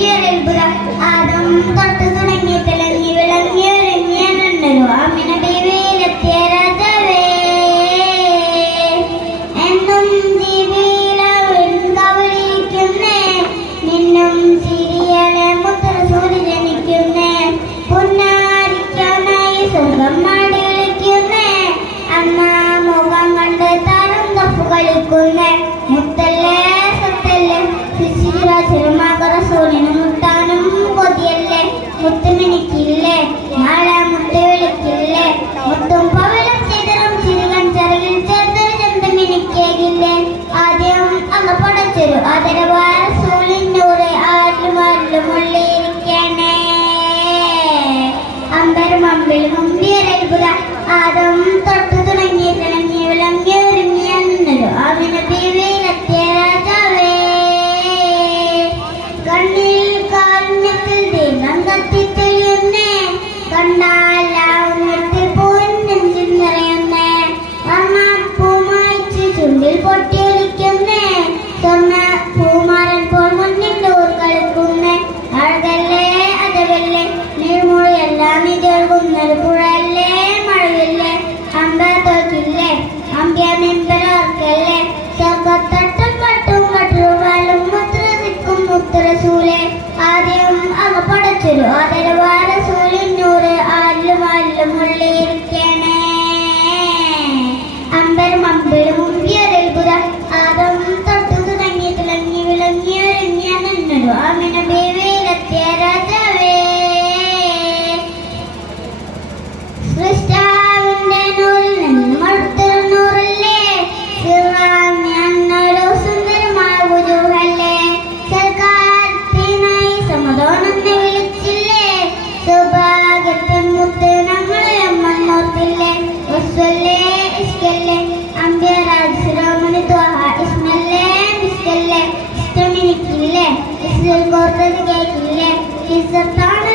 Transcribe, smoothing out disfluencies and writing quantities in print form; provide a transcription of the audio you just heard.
ആദം തൊട്ട് തുടങ്ങി തിളങ്ങി വിളങ്ങി ഒരുങ്ങിയൊരു ആമിന ബീവിയിലെത്തിയ രാജാവേ എന്നും ജീവിതവിളിക്കുന്നേ നിന്നും ചിരിയലെ മുത്ര സൂര്യ ജനിക്കുന്നേ പുന്നാരിക്കാനായി സ്വർഗം മാടി വിളിക്കുന്നേ അമ്മ മുഖം കണ്ട് താരം തപ്പു കളിക്കുന്നേ മുത്തല്ലേ സത്തല്ലേ റസൂലിന് മുട്ടാനും കൊതിയല്ലേ മുത്തുമിനിക്കില്ലേ നാളെ മുത്ത് വിളിക്കില്ലേ മുത്തും പവലും ചിതറും ചിരുകൻ ചെറിയിൽ ചേർത്തൊരു ചന്തമിനിക്കേകില്ലേ ആദ്യം അങ്ങ് പടച്ചൊരു ആദരവായ റസൂലിനൂറ് ആരിലും ഉള്ളിരിക്കണേ അമ്പരും അമ്പിലും മുമ്പിയൊരത്ഭുത ആദം തൊട്ടു തുടങ്ങി തിളങ്ങി വിളങ്ങി ഒരുങ്ങിയ നിന്നൊരു ആമിന ബീവിയിലെത്തിയ രാജാവേ കണ്ണിൽ കാരുണ്യത്തിൽ ദീപം കത്തിത്തെളിയുന്നേ കണ്ടാലാവുന്നിട്ട് പൂൻ നെഞ്ചിൽ നിറയുന്നേ വർണ്ണപ്പൂമായിച്ച് ചുണ്ടിൽ പൊട്ടിയൊലിക്കുന്നേ സ്വർണ്ണ പൂമാരൻ പോൽ മുന്നിൽ ഡോർ കളിക്കുന്നേ അഴകല്ലേ അതവല്ലേ നീർമൂളിയെല്ലാം ഇതൊഴുകുന്നൊരു പുഴയല്ലേ മഴയല്ലേ അമ്പ തോക്കില്ലേ അമ്പ്യ മെമ്പറോർക്കല്ലേ സ്വർഗത്തട്ടും പട്ടും കട്ടുവാലും മുത്തറസൂലെ ആദ്യം അങ്ങ് പടച്ചൊരു ആദരവായ റസൂലിനൂറ് ആരിലും ഉള്ളിരിക്കണേ അമ്പരും അമ്പിലും മുമ്പിയൊരത്ഭുത ആദം തൊട്ടു തുടങ്ങി തിളങ്ങി വിളങ്ങി ഒരുങ്ങിയ നിന്നൊരു ആമിന ബീവിയിലെത്തിയ രാജാവേ സൃഷ്ടാവിന്റെ നൂറിൽ നിന്നും അടുത്തൊരു നൂറല്ലേ എന്നൊരു സുന്ദരമായ ഗുരുവല്ലേ സമതോണെന്ന് വിളിച്ചില്ലേ സൗഭാഗ്യത്തിൻ മുത്ത് ഞങ്ങളെ അമ്മോർത്തില്ലേ വസ്വല്ലേ ഇഷ്കല്ലേ അമ്പ്യരാജ് ശ്രീരാമന് ത്വാഹ ഇസ്മല്ലേ മിസ്കല്ലേ ഇഷ്ടമിനിക്കില്ലേ ഇസ്ലിൽ കോർത്തത് കേക്കില്ലേ ഇസത്താണ്